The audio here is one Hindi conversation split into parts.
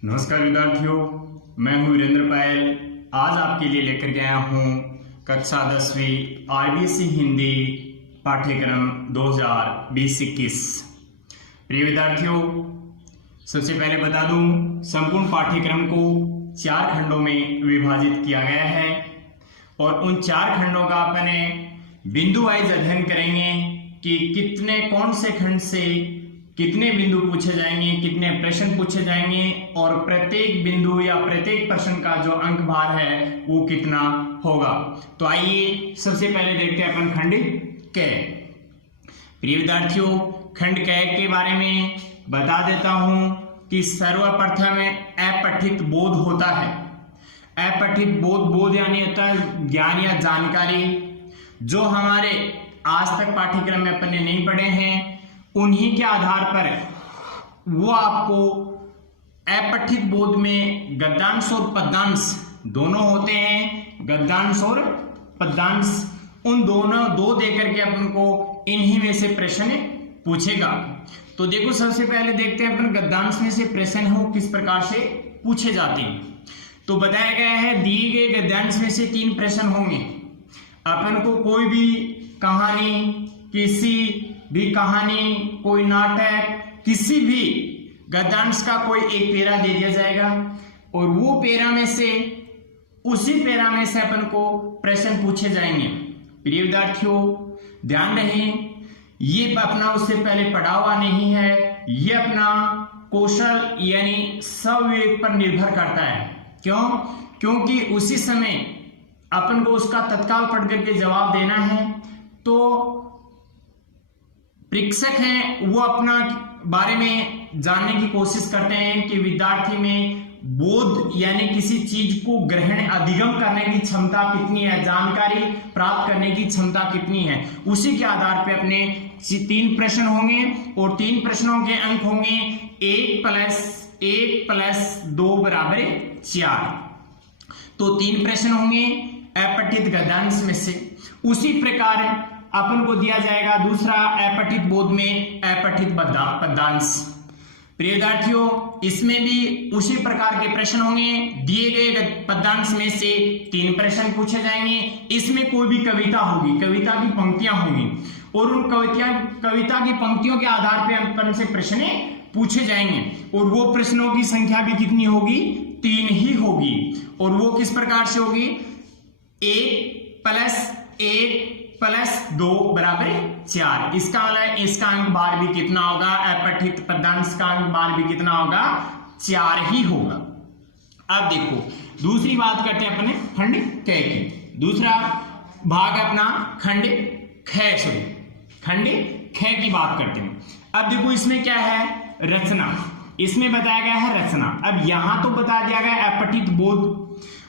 नमस्कार विद्यार्थियों, मैं हूं वीरेंद्र पायल। आज आपके लिए लेकर के आया हूं कक्षा 10वीं आरबीसी हिंदी पाठ्यक्रम 2020-21। प्रिय विद्यार्थियों, सबसे पहले बता दूं, संपूर्ण पाठ्यक्रम को 4 खंडों में विभाजित किया गया है और उन 4 खंडों का अपने बिंदु वाइज अध्ययन करेंगे कि कितने कौन से खंड से कितने बिंदु पूछे जाएंगे, कितने प्रश्न पूछे जाएंगे और प्रत्येक बिंदु या प्रत्येक प्रश्न का जो अंक भार है वो कितना होगा। तो आइए सबसे पहले देखते हैं अपन खंड क। प्रिय विद्यार्थियों, खंड क के बारे में बता देता हूं कि सर्वप्रथम अपठित बोध होता है। अपठित बोध यानी होता है ज्ञान या जानकारी जो हमारे आज तक पाठ्यक्रम में अपन ने नहीं पढ़े हैं, उन्हीं के आधार पर वो आपको अपठित बोध में गद्यांश और पद्यांश दोनों होते हैं। गद्यांश और पद्यांश उन दोनों दो देकर के अपन को इन्हीं में से प्रश्न पूछेगा। तो देखो, सबसे पहले देखते हैं अपन गद्यांश में से प्रश्न हो किस प्रकार से पूछे जाते हैं। तो बताया गया है दिए गए गद्यांश में से 3 प्रश्न होंगे। अपन को कोई भी कहानी, किसी भी कहानी, कोई नाटक, किसी भी गद्यांश का कोई एक पेरा दे दिया जाएगा और वो पेरा में से उसी पेरा में से अपन को प्रश्न पूछे जाएंगे। प्रिय विद्यार्थियों, ध्यान रहे, ये अपना उससे पहले पढ़ा हुआ नहीं है, ये अपना कौशल यानी स्वविवेक पर निर्भर करता है। क्यों? क्योंकि उसी समय अपन को उसका तत्काल पढ़ करके जवाब देना है। तो परीक्षक हैं वो अपना बारे में जानने की कोशिश करते हैं कि विद्यार्थी में बोध यानी किसी चीज को ग्रहण अधिगम करने की क्षमता कितनी है, जानकारी प्राप्त करने की क्षमता कितनी है। उसी के आधार पर अपने 3 प्रश्न होंगे और 3 प्रश्नों के अंक होंगे 1 + 1 + 2 = 4। तो 3 प्रश्न होंगे अपठित गद्यांश में से। उसी प्रकार अपन को दिया जाएगा दूसरा अपठित बोध में अपठित पद्यांश। प्रिय विद्यार्थियों, इसमें भी उसी प्रकार के प्रश्न होंगे। दिए गए पद्यांश में से 3 प्रश्न पूछे जाएंगे। इसमें कोई भी कविता होगी, कविता की पंक्तियां होंगी और उन कविता की पंक्तियों के आधार पर अपन से प्रश्न पूछे जाएंगे और वो प्रश्नों की संख्या भी कितनी होगी? 3 ही होगी। और वो किस प्रकार से होगी? 1 + 1 + 2 = 4। इसका मतलब इसका अंक भार भी कितना होगा? अपठित पद्यांश का अंक भार भी कितना होगा? 4 ही होगा। अब देखो, दूसरी बात करते हैं अपने खंड क की। दूसरा भाग अपना खंड ख की बात करते हैं। अब देखो, इसमें क्या है? रचना। इसमें बताया गया है रचना। अब यहां तो बता दिया गया अपठित बोध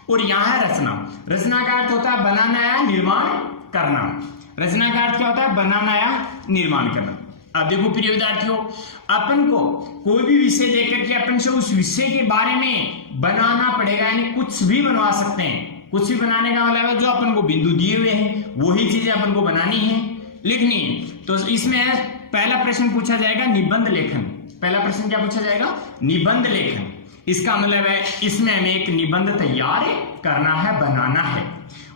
और यहां है रचना। रचना का अर्थ होता है बनाना या निर्माण करना। रचना का अर्थ क्या होता है? बनाना या निर्माण करना। अब देखो प्रिय विद्यार्थियों, अपन को कोई भी विषय देकर के अपन से उस विषय के बारे में बनाना पड़ेगा, यानी कुछ भी बनवा सकते हैं। कुछ भी बनाने का मतलब है जो अपन को बिंदु दिए हुए हैं वही चीजें अपन को बनानी है, लिखनी है। तो इसमें पहला प्रश्न पूछा जाएगा निबंध लेखन। पहला प्रश्न क्या पूछा जाएगा? निबंध लेखन। इसका मतलब है इसमें हमें एक निबंध तैयार करना है, बनाना है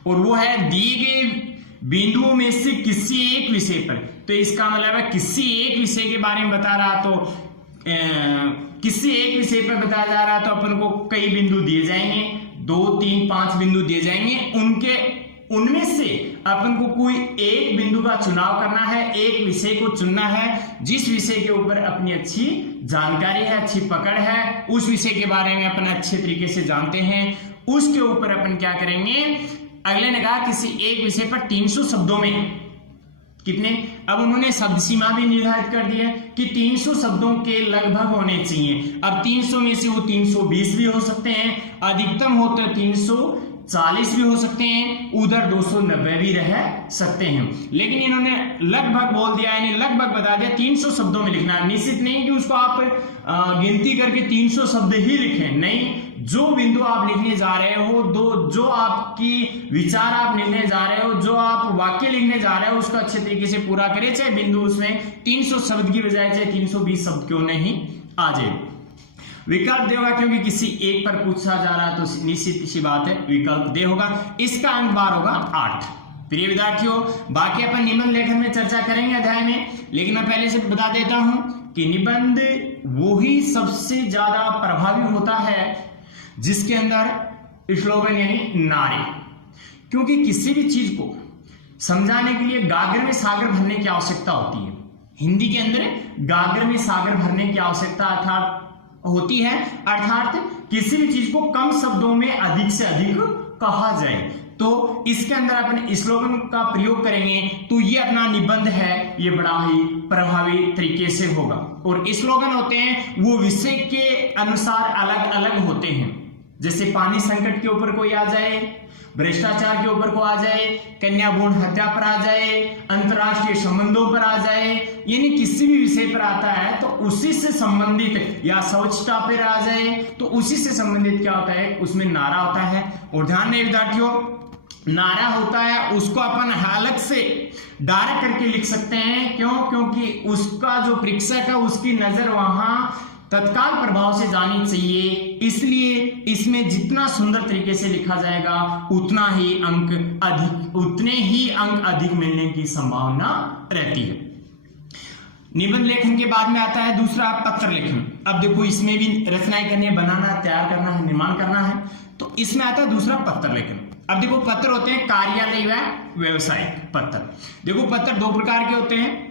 और वो है दिए गए बिंदुओं में से किसी एक विषय पर। तो इसका मतलब है किसी एक विषय के बारे में बता रहा, तो किसी एक विषय पर बताया जा रहा, तो अपन को कई बिंदु दिए जाएंगे, 2, 3, 5 बिंदु दिए जाएंगे। उनमें से अपन को कोई एक बिंदु का चुनाव करना है, एक विषय को चुनना है जिस विषय के ऊपर अपनी अच्छी जानकारी है, अच्छी पकड़ है, उस विषय के बारे में अपन अच्छे तरीके से जानते हैं। उसके ऊपर अपन क्या करेंगे? अगले ने कहा किसी एक विषय पर 300 शब्दों में कितने? अब उन्होंने शब्द सीमा भी निर्धारित कर दी है कि 300 शब्दों के लगभग होने चाहिए। अब 300 में से वो 320 भी हो सकते हैं, अधिकतम हो तो 340 भी हो सकते हैं, उधर 290 भी रह सकते हैं। लेकिन इन्होंने लगभग बोल दिया, यानी लगभग बता दिया 300 शब्दों में लिखना। निश्चित नहीं कि उसको आप गिनती करके 300 शब्द ही लिखें, नहीं। जो बिंदु आप लिखने जा रहे हो, जो आपकी विचार आप लिखने जा रहे हो, जो आप वाक्य लिखने जा रहे हो, उसको अच्छे तरीके से पूरा करें। चाहे बिंदु उसमें 300 शब्द की बजाय चाहे 320 शब्द क्यों नहीं आ जाए। विकल्प दे होगा, क्योंकि किसी एक पर पूछा जा रहा है तो निश्चित सी बात है विकल्प दे होगा। इसका अंक बार होगा 8। प्रिय विद्यार्थियों, बाकी अपन निबंध लेखन में चर्चा करेंगे अध्याय में, लेकिन मैं पहले से बता देता हूं कि निबंध वो ही सबसे ज्यादा प्रभावी होता है जिसके अंदर स्लोगन यानी नारे, क्योंकि किसी भी चीज को समझाने के लिए गागर में सागर भरने की आवश्यकता होती है। हिंदी के अंदर गागर में सागर भरने की आवश्यकता अर्थात होती है, अर्थात किसी भी चीज को कम शब्दों में अधिक से अधिक कहा जाए। तो इसके अंदर अपन स्लोगन का प्रयोग करेंगे तो ये अपना निबंध है, ये बड़ा ही प्रभावी तरीके से होगा। और स्लोगन होते हैं वो विषय के अनुसार अलग अलग होते हैं, जैसे पानी संकट के ऊपर कोई आ जाए, भ्रष्टाचार के ऊपर को आ जाए, कन्या भ्रूण हत्या पर आ जाए, अंतरराष्ट्रीय संबंधों पर आ जाए, यानी किसी भी विषय पर आता है तो उसी से संबंधित, या स्वच्छता पर आ जाए तो उसी से संबंधित क्या होता है, उसमें नारा होता है। और ध्यान दें विद्यार्थियों, नारा होता है उसको अपन अलग से डायरेक्ट करके लिख सकते हैं। क्यों? क्योंकि उसका जो परीक्षक है उसकी नजर वहां तत्काल प्रभाव से जानी चाहिए, इसलिए इसमें जितना सुंदर तरीके से लिखा जाएगा उतना ही उतने ही अंक अधिक मिलने की संभावना रहती है। निबंध लेखन के बाद में आता है दूसरा पत्र लेखन। अब देखो इसमें भी रचनाएं करनी है, बनाना, तैयार करना है, निर्माण करना है, तो इसमें आता है दूसरा पत्र लेखन। अब देखो पत्र होते हैं कार्यालय व व्यवसायिक पत्र। देखो पत्र दो प्रकार के होते हैं,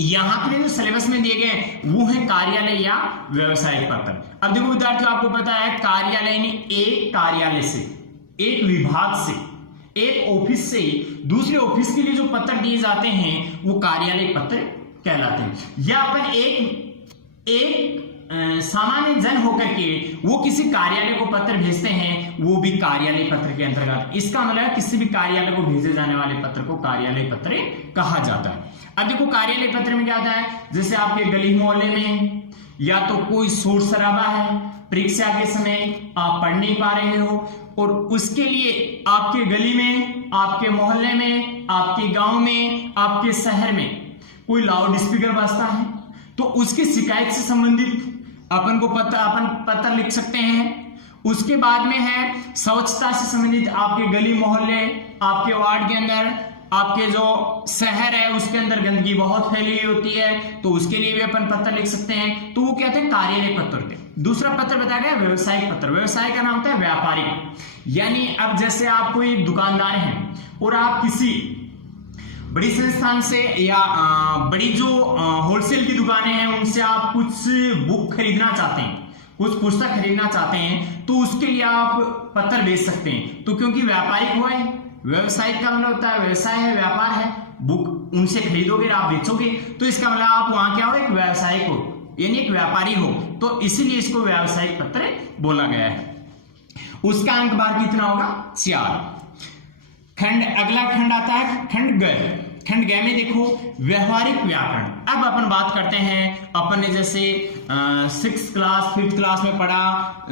यहां पे जो सिलेबस में दिए गए वो है कार्यालय या व्यवसायिक पत्र। अब देखो विद्यार्थियों, आपको पता है कार्यालय यानी एक कार्यालय से, एक विभाग से, एक ऑफिस से दूसरे ऑफिस के लिए जो पत्र दिए जाते हैं वो कार्यालय पत्र कहलाते हैं। या अपन एक सामान्य जन होकर के वो किसी कार्यालय को पत्र भेजते हैं, वो भी कार्यालय पत्र के अंतर्गत। इसका मतलब किसी भी कार्यालय को भेजे जाने वाले पत्र को कार्यालय पत्र कहा जाता है। अब देखो कार्यालय पत्र में क्या होता है, जैसे आपके गली मोहल्ले में या तो कोई शोर शराबा है, परीक्षा के समय आप पढ़ नहीं पा रहे हो और उसके लिए आपके गली में, आपके मोहल्ले में, आपके गांव में, आपके शहर में कोई लाउड स्पीकर बजता है, तो उसकी शिकायत से संबंधित अपन पत्र लिख सकते हैं। उसके बाद में है स्वच्छता से संबंधित, आपके गली मोहल्ले, आपके वार्ड के अंदर, आपके जो शहर है उसके अंदर गंदगी बहुत फैली हुई होती है, तो उसके लिए भी अपन पत्र लिख सकते हैं। तो वो कहते हैं कार्यालय पत्र होते हैं। दूसरा पत्र बताया गया व्यवसायिक पत्र। व्यवसाय का नाम होता है व्यापारिक, यानी अब जैसे आप कोई दुकानदार हैं और आप किसी बड़ी संस्थान से या बड़ी जो होलसेल की दुकानें हैं उनसे आप कुछ बुक खरीदना चाहते हैं, कुछ पुस्तक खरीदना चाहते हैं, तो उसके लिए आप पत्र भेज सकते हैं। तो क्योंकि व्यापारिक हुआ है, व्यवसायिक का मतलब होता है व्यवसाय है, व्यापार है, बुक उनसे खरीदोगे आप बेचोगे, तो इसका मतलब आप वहां क्या हो, एक व्यवसायिक हो, यानी एक व्यापारी हो, तो इसीलिए इसको व्यावसायिक पत्र बोला गया है। उसका अंक बार कितना होगा, 4। खंड, अगला खंड आता है खंड ग। खंड ग में देखो व्यवहारिक व्याकरण। अब अपन बात करते हैं, अपन ने जैसे 6th क्लास 5th क्लास में पढ़ा,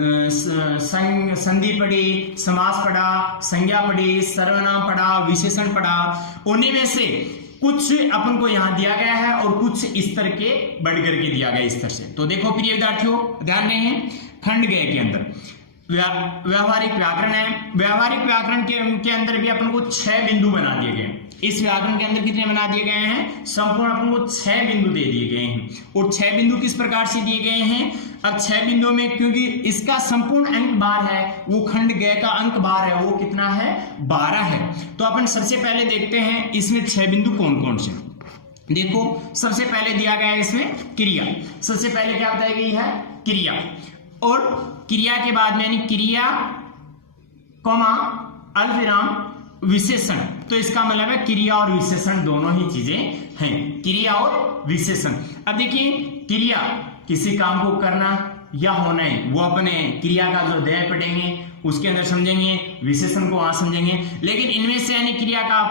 संधि पढ़ी, समास पढ़ा, संज्ञा पढ़ी, सर्वनाम पढ़ा, विशेषण पढ़ा, उन्हीं में से कुछ अपन को यहां दिया गया है और कुछ इस तरह के बढ़ करके दिया गया इस तरह से। तो देखो प्रिय विद्यार्थियों ध्यान दें, खंड ग के अंदर व्यवहारिक व्याकरण है। व्यवहारिक व्याकरण के अंदर भी अपन को 6 बिंदु बना दिए गए। इस व्याकरण के अंदर कितने बना दिए गए हैं, संपूर्ण अपन को 6 बिंदु दे दिए गए हैं। और 6 बिंदु किस प्रकार से दिए गए हैं, अब 6 बिंदुओं में क्योंकि इसका संपूर्ण अंक बार है, वो खंड ग का अंक बार है, वो कितना है, 12 है। तो अपन सबसे पहले देखते हैं इसमें 6 बिंदु कौन कौन से। देखो सबसे पहले दिया गया है इसमें क्रिया। सबसे पहले क्या बताई गई है, क्रिया, और क्रिया के बाद में यानी क्रिया कॉमा अल्पविराम विशेषण। तो इसका मतलब है क्रिया और विशेषण दोनों ही चीजें हैं, क्रिया और विशेषण। अब देखिए क्रिया किसी काम को करना या होना है, वो अपने क्रिया का जो अध्याय पढ़ेंगे उसके अंदर समझेंगे, विशेषण को वहां समझेंगे। लेकिन इनमें से यानी क्रिया का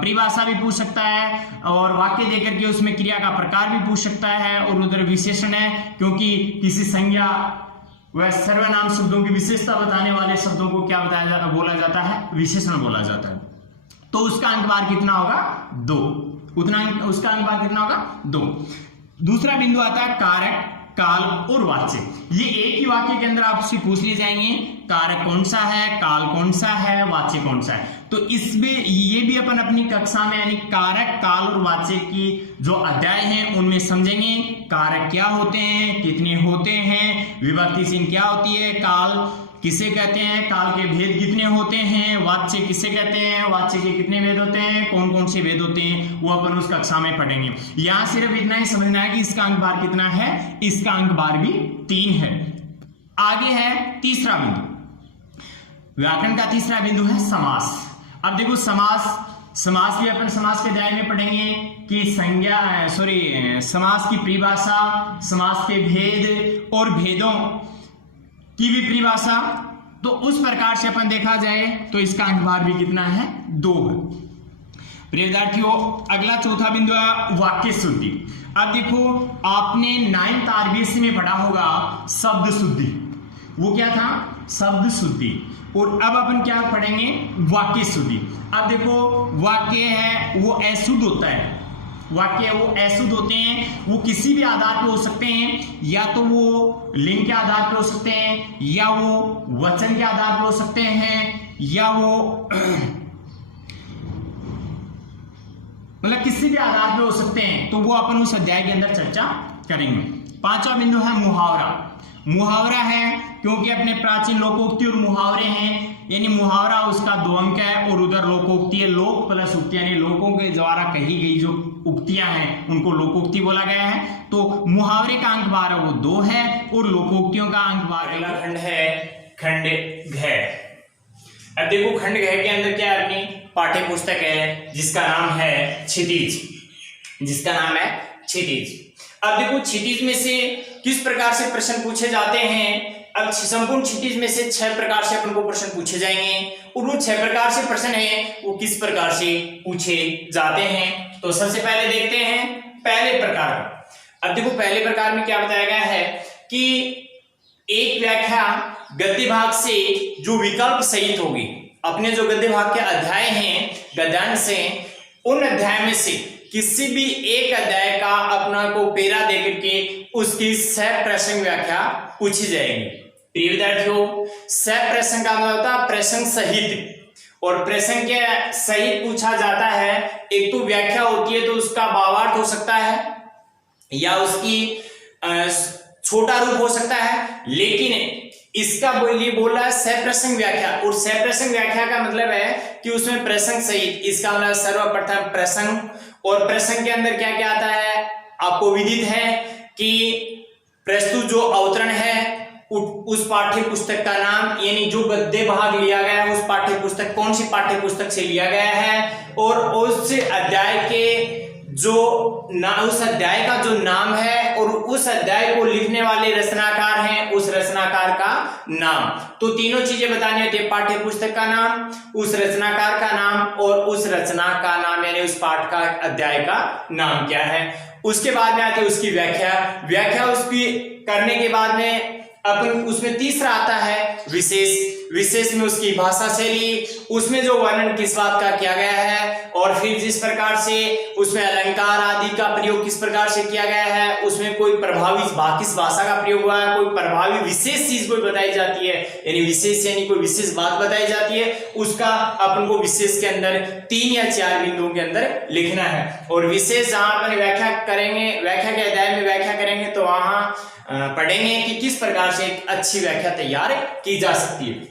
परिभाषा भी पूछ सकता है और वाक्य देकर के उसमें क्रिया का प्रकार भी पूछ सकता है। और उधर विशेषण है क्योंकि किसी संज्ञा वह सर्वनाम शब्दों की विशेषता बताने वाले शब्दों को क्या बोला जाता है, विशेषण बोला जाता है। तो उसका अंक बार कितना होगा, 2। उसका अंक बार कितना होगा, 2। दूसरा बिंदु आता है कारक काल और वाच्य। ये एक ही वाक्य के अंदर आपसे पूछ लिए जाएंगे, कारक कौन सा है, काल कौन सा है, वाच्य कौन सा है। तो इसमें ये भी अपन अपनी कक्षा में यानी कारक, काल और वाच्य की जो अध्याय हैं उनमें समझेंगे। कारक क्या होते हैं, कितने होते हैं, विभक्ति चिन्ह क्या होती है, काल किसे कहते हैं, काल के भेद कितने होते हैं, वाच्य किसे कहते हैं, वाच्य के कितने भेद होते हैं, कौन कौन से भेद होते हैं, वो अपन उस कक्षा में पढ़ेंगे। यहां सिर्फ इतना ही समझना है कि इसका अंक भार कितना है, इसका अंक भार भी 3 है। आगे है तीसरा बिंदु, व्याकरण का तीसरा बिंदु है समास। अब देखो समास भी अपन समास के अध्याय में पढ़ेंगे कि समास की परिभाषा, समास के भेद और भेदों की भी परिभाषा। तो उस प्रकार से अपन देखा जाए तो इसका अंक भार भी कितना है, 2 है। प्रिय विद्यार्थियों, अगला चौथा बिंदु है वाक्य शुद्धि। अब देखो आपने 9th आरबीएससी में पढ़ा होगा शब्द शुद्धि, वो क्या था, शब्द शुद्धि। और अब अपन क्या पढ़ेंगे, वाक्य शुद्धि। अब देखो वाक्य है वो अशुद्ध होता है, वाक्य वो अशुद्ध होते हैं, वो किसी भी आधार पे हो सकते हैं, या तो वो लिंग के आधार पे हो सकते हैं, या वो वचन के आधार पे हो सकते हैं, या वो मतलब किसी भी आधार पे हो सकते हैं। तो वो अपन उस अध्याय के अंदर चर्चा करेंगे। पांचवा बिंदु है मुहावरा। मुहावरा है क्योंकि अपने प्राचीन लोकोक्ति और मुहावरे हैं, यानी मुहावरा उसका 2 अंक है और उधर लोकोक्ति है, लोक प्लस उक्ति, यानी लोगों के द्वारा कही गई जो उक्तियां हैं उनको लोकोक्ति बोला गया है। तो मुहावरे का अंक भार वो 2 है और लोकोक्तियों का अंक भार। अगला खंड है खंड घ। अब देखो खंड घ के अंदर क्या है, अपनी पाठ्य पुस्तक है जिसका नाम है क्षितिज, जिसका नाम है क्षितिज। अब देखो क्षितिज में से किस प्रकार से प्रश्न पूछे जाते हैं। अब संपूर्ण क्षितिज में से 6 प्रकार से अपन को प्रश्न पूछे जाएंगे और वो 6 प्रकार से प्रश्न हैं वो किस प्रकार से पूछे जाते हैं। तो सबसे पहले देखते हैं पहले प्रकार का। अब देखो पहले प्रकार में क्या बताया गया है कि एक व्याख्या गद्य भाग से जो विकल्प सहित होगी, अपने जो गद्य भाग के अध्याय हैं, गद्यांश हैं, उन अध्याय में से किसी भी एक अध्याय का अपना को पेरा देकर के उसकी सप्रसंग व्याख्या पूछी जाएगी। प्रिय विद्यार्थियों, सप्रसंग का मतलब होता है प्रसंग सहित, और प्रसंग के सहित पूछा जाता है। एक तो व्याख्या होती है तो उसका भावार्थ हो सकता है या उसकी छोटा रूप हो सकता है, लेकिन इसका ये बोल रहा है सप्रसंग व्याख्या, और सप्रसंग व्याख्या का मतलब है कि उसमें प्रसंग सहित, इसका मतलब सर्वप्रथम प्रसंग, और प्रसंग के अंदर क्या क्या आता है आपको विदित है कि प्रस्तुत जो अवतरण है उस पाठ्य पुस्तक का नाम, यानी जो गद्य भाग लिया गया है उस पाठ्य पुस्तक कौन सी पाठ्य पुस्तक से लिया गया है, और उस अध्याय के जो उस अध्याय का जो नाम है और उस अध्याय को लिखने वाले रचनाकार हैं उस रचनाकार का नाम। तो तीनों चीजें बतानी होती है, पाठ्य पुस्तक का नाम, उस रचनाकार का नाम और उस रचना का नाम, यानी उस पाठ का अध्याय का नाम क्या है। उसके बाद में आती है उसकी व्याख्या। व्याख्या उसकी करने के बाद में अपन उसमें तीसरा आता है विशेष। विशेष में उसकी भाषा शैली, उसमें जो वर्णन किस बात का किया गया है, और फिर जिस प्रकार से उसमें अलंकार आदि का प्रयोग किस प्रकार से किया गया है, उसमें कोई प्रभावी किस भाषा का प्रयोग हुआ है, कोई प्रभावी विशेष चीज कोई बताई जाती है, यानी विशेष यानी कोई विशेष बात बताई जाती है, उसका अपन को विशेष के अंदर 3 या 4 बिंदुओं के अंदर लिखना है। और विशेष जहां अपन व्याख्या करेंगे, व्याख्या के अध्याय में व्याख्या करेंगे तो वहां पढ़ेंगे कि किस प्रकार से एक अच्छी व्याख्या तैयार की जा सकती है।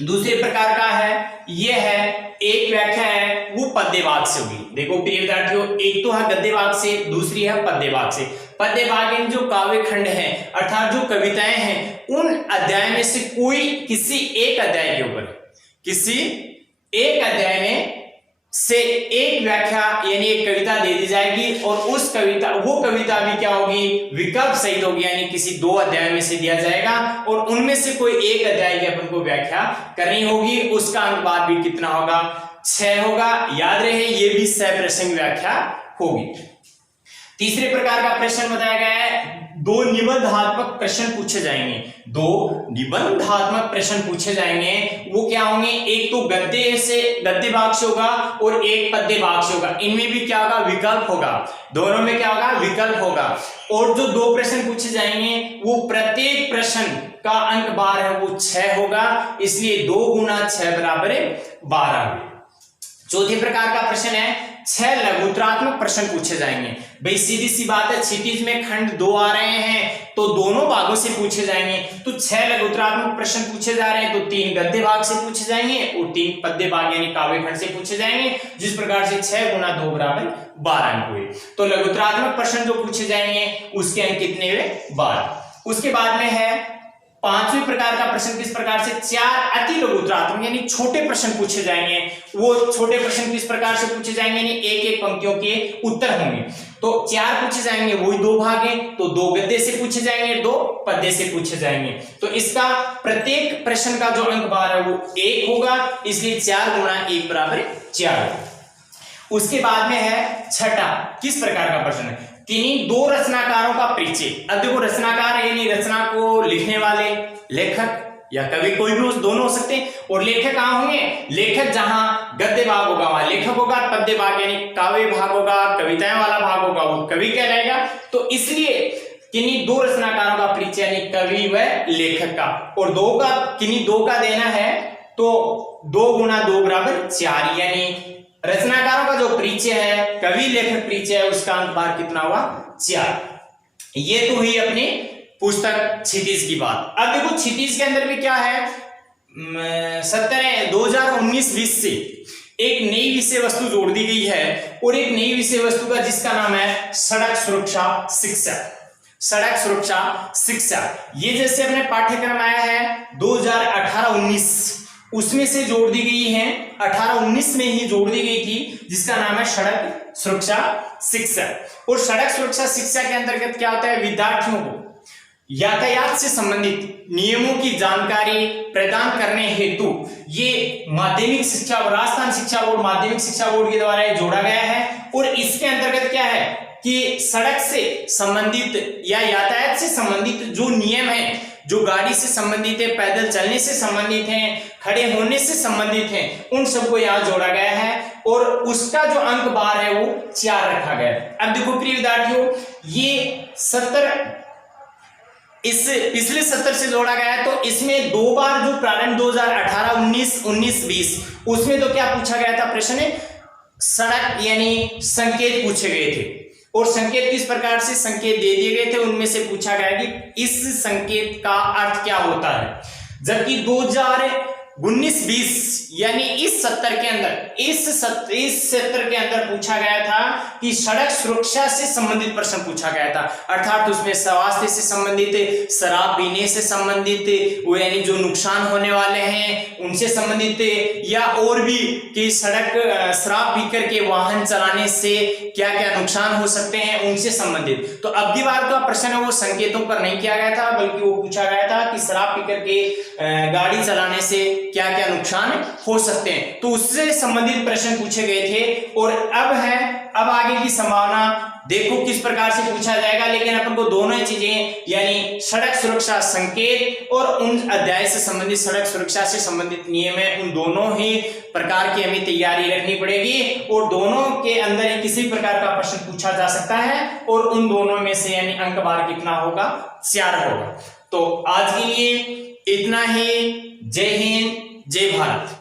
दूसरे प्रकार का है, ये है एक व्याख्या है वो पद्यभाग से होगी। देखो प्रिय विद्यार्थियों, एक तो है गद्यभाग से, दूसरी है पद्यभाग से। पद्यभाग इन जो काव्य खंड है अर्थात जो कविताएं हैं उन अध्याय में से कोई किसी एक अध्याय के ऊपर, किसी एक अध्याय में से एक व्याख्या यानी एक कविता दे दी जाएगी, और उस कविता वो कविता भी क्या होगी, विकल्प सहित होगी, यानी किसी 2 अध्याय में से दिया जाएगा और उनमें से कोई एक अध्याय की अपन को व्याख्या करनी होगी। उसका अंक बाद भी कितना होगा, 6 होगा। याद रहे ये भी सप्रसंग व्याख्या होगी। तीसरे प्रकार का प्रश्न बताया गया है, दो निबंधात्मक प्रश्न पूछे जाएंगे। दो निबंधात्मक प्रश्न पूछे जाएंगे, वो क्या होंगे, एक तो गद्य भाग से होगा और एक पद्य भाग से होगा। इनमें भी क्या होगा, विकल्प होगा, दोनों में क्या होगा, विकल्प होगा। और जो दो प्रश्न पूछे जाएंगे वो प्रत्येक प्रश्न का अंक बार है वो 6 होगा, इसलिए 2 गुना 6 बराबर 12। चौथे प्रकार का प्रश्न है, 6 लघुत्तरात्मक प्रश्न पूछे जाएंगे। भाई सीधी सी बात है, क्षितिज में खंड 2 आ रहे हैं तो दोनों भागों से पूछे जाएंगे। तो 6 लघुत्तरात्मक प्रश्न पूछे जा रहे हैं तो 3 गद्य भाग से पूछे जाएंगे और 3 पद्य भाग यानी काव्य खंड से पूछे जाएंगे, जिस प्रकार से 6 गुना 2 बराबर 12 अंक हुए। तो लघुत्तरात्मक प्रश्न जो पूछे जाएंगे उसके अंक कितने हुए, 12। उसके बाद में है पांचवें प्रकार का प्रश्न, किस प्रकार से 4 अति लघुत्तरात्मक यानी छोटे प्रश्न पूछे जाएंगे। वो छोटे प्रश्न किस प्रकार से पूछे जाएंगे, यानी एक एक पंक्तियों के उत्तर होंगे। तो 4 पूछे जाएंगे, वही 2 भाग हैं, तो 2 गद्य से पूछे जाएंगे, 2 पद्य से पूछे जाएंगे। तो इसका प्रत्येक प्रश्न का जो अंक बार है वो 1 होगा, इसलिए 4 गुना 1 बराबर 4। उसके बाद में है छठा, किस प्रकार का प्रश्न है, किन्हीं 2 रचनाकारों का परिचय। अब देखो रचनाकार यानी रचना को लिखने वाले, लेखक या कवि, कोई भी दोनों हो सकते हैं। और लेखक कहां होंगे, लेखक जहां गद्य भाग होगा वहां लेखक होगा, पद्य भाग यानी काव्य भाग होगा, कविताएं वाला भाग होगा वो कवि कहलाएगा। तो इसलिए किन्हीं 2 रचनाकारों का परिचय यानी कवि व लेखक का, और किन्हीं 2 का देना है तो 2 गुना 2 बराबर 4, यानी रचनाकारों का जो परिचय है, कवि लेखक परिचय है, उसका अंक बार कितना हुआ, 4। ये तो हुई अपनी पुस्तक क्षितिज की बात। अब देखो क्षितिज के अंदर भी क्या है, 2019-20 से एक नई विषय वस्तु जोड़ दी गई है, और एक नई विषय वस्तु का जिसका नाम है सड़क सुरक्षा शिक्षा। सड़क सुरक्षा शिक्षा ये जैसे अपने पाठ्यक्रम आया है 2018-19 उसमें से जोड़ दी गई है, 18-19 में ही जोड़ दी गई थी, जिसका नाम है सड़क सुरक्षा शिक्षा। और सड़क सुरक्षा शिक्षा के अंतर्गत क्या होता है, विद्यार्थियों को यातायात से संबंधित नियमों की जानकारी प्रदान करने हेतु ये माध्यमिक शिक्षा और राजस्थान शिक्षा बोर्ड माध्यमिक शिक्षा बोर्ड के द्वारा जोड़ा गया है। और इसके अंतर्गत क्या है कि सड़क से संबंधित या यातायात से संबंधित जो नियम है, जो गाड़ी से संबंधित है, पैदल चलने से संबंधित है, खड़े होने से संबंधित है, उन सबको यहाँ जोड़ा गया है। और उसका जो अंक बार है वो 4 रखा गया है। अब देखो प्रिय विद्यार्थियों, ये 70 इस पिछले 70 से जोड़ा गया है, तो इसमें 2 बार जो प्रारंभ 2018-19, 19-20 उसमें तो क्या पूछा गया था प्रश्न, सड़क यानी संकेत पूछे गए थे। और संकेत किस प्रकार से संकेत दे दिए गए थे, उनमें से पूछा गया कि इस संकेत का अर्थ क्या होता है। जबकि 2019-20 यानी इस सत्र के अंदर पूछा गया था कि सड़क सुरक्षा से संबंधित प्रश्न पूछा गया था, अर्थात उसमें स्वास्थ्य से संबंधित, शराब पीने से संबंधित, वो यानी जो नुकसान होने वाले हैं उनसे संबंधित, या और भी कि शराब पीकर के वाहन चलाने से क्या क्या नुकसान हो सकते हैं उनसे संबंधित। तो अब की बार का प्रश्न है वो संकेतों पर नहीं किया गया था, बल्कि वो पूछा गया था कि शराब पीकर के गाड़ी चलाने से क्या क्या नुकसान हो सकते हैं, तो उससे संबंधित प्रश्न पूछे गए थे। और अब आगे की संभावना देखो किस प्रकार से पूछा जाएगा, लेकिन अपन को दोनों ही चीजें यानी सड़क सुरक्षा संकेत और उन अध्याय से संबंधित सड़क सुरक्षा से संबंधित नियम है, उन दोनों ही प्रकार की हमें तैयारी रखनी पड़ेगी। और दोनों के अंदर ही किसी प्रकार का प्रश्न पूछा जा सकता है, और उन दोनों में से यानी अंक बार कितना होगा, 4 होगा। तो आज के लिए इतना ही। जय हिंद, जय भारत।